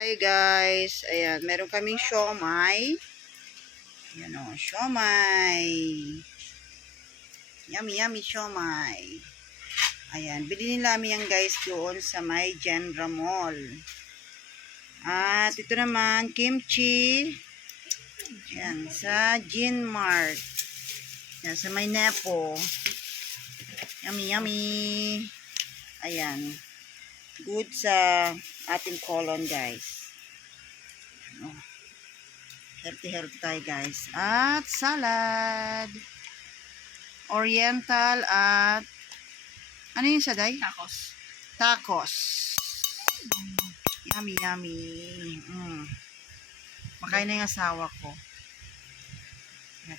Hi guys, ayan, meron kaming siomai. Ayan o, siomai. Yummy, yummy siomai. Ayan, bilhin namin yan guys doon sa may Genra Mall. At ito naman, kimchi. Ayan, sa Ginmart. Ayan, sa may Nepo. Yummy, yummy. Ayan. Good sa ating colon guys. Oh. Healthy tayo guys. At salad. Oriental at ano yung saday? Tacos. Tacos. Yummy, yummy. Makain na yung asawa ko.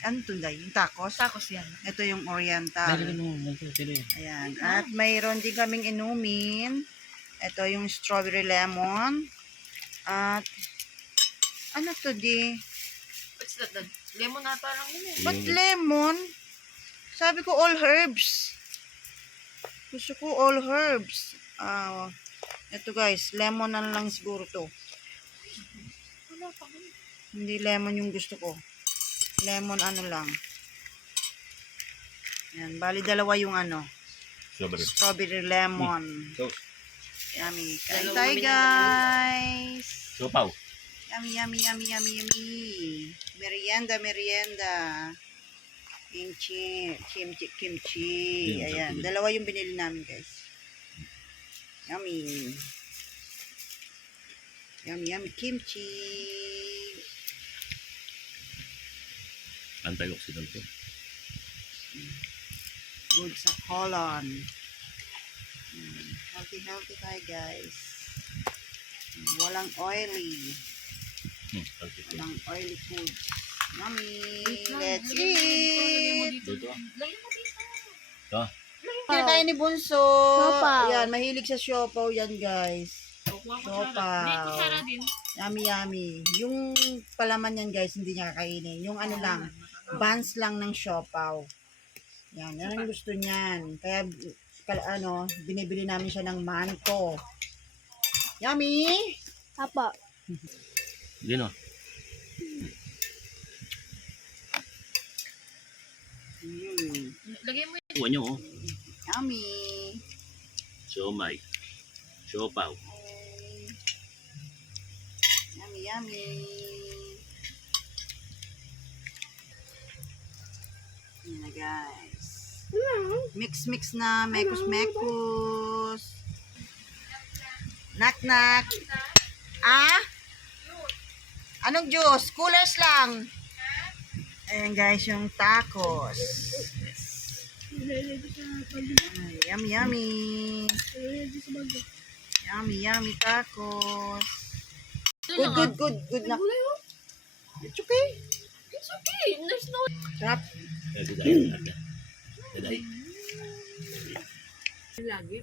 Ano ito day? Yung tacos? Tacos yan. Ito yung oriental. Ayan. At mayroon din kaming inumin. Ito yung strawberry lemon. At ano to di? What's that? Lemon ata lang yun eh. Ba't lemon? Sabi ko all herbs. Gusto ko all herbs. Ito guys, lemon na lang siguro to. Wala pa man. Hindi lemon yung gusto ko. Lemon ano lang. Yan, bali dalawa yung ano. Strawberry lemon. Yummy. Kain tayo guys. Sopaw. Yummy, yummy, yummy, yummy, yummy. Merienda, merienda. Kimchi. Ayan. Dalawa yung binili namin guys. Yummy. Yummy, yummy kimchi. Antioxidant to. Good sa colon. Healthy tayo guys. Walang oily. Walang oily food. Yummy. Let's eat. Dito. Lagyan mo dito. Ito. Kinakain ni Bunso. Siopaw. Yan, mahilig sa siopaw yan guys. Kuha ko Siopaw. Dito Sara din. Yummy, yummy. Yung palaman yan guys, hindi niya kakainin. Yung ano lang, buns lang ng siopaw. Yan, yan ang gusto niyan. Kaya, binibili namin siya ng manto. Yummy! Apo. Dino. Lagyan mo Kuha nyo, oh. Yummy! Siomay. Siopaw. Yummy, yummy! Yan na guys. Mix na, mekus. Knock. Ah? Anong juice? Coolers lang. Ayan guys, yung tacos. Yummy, yummy. Yummy tacos. Good na. It's okay. It's okay. There's no... Sarap. Daday. Lagi.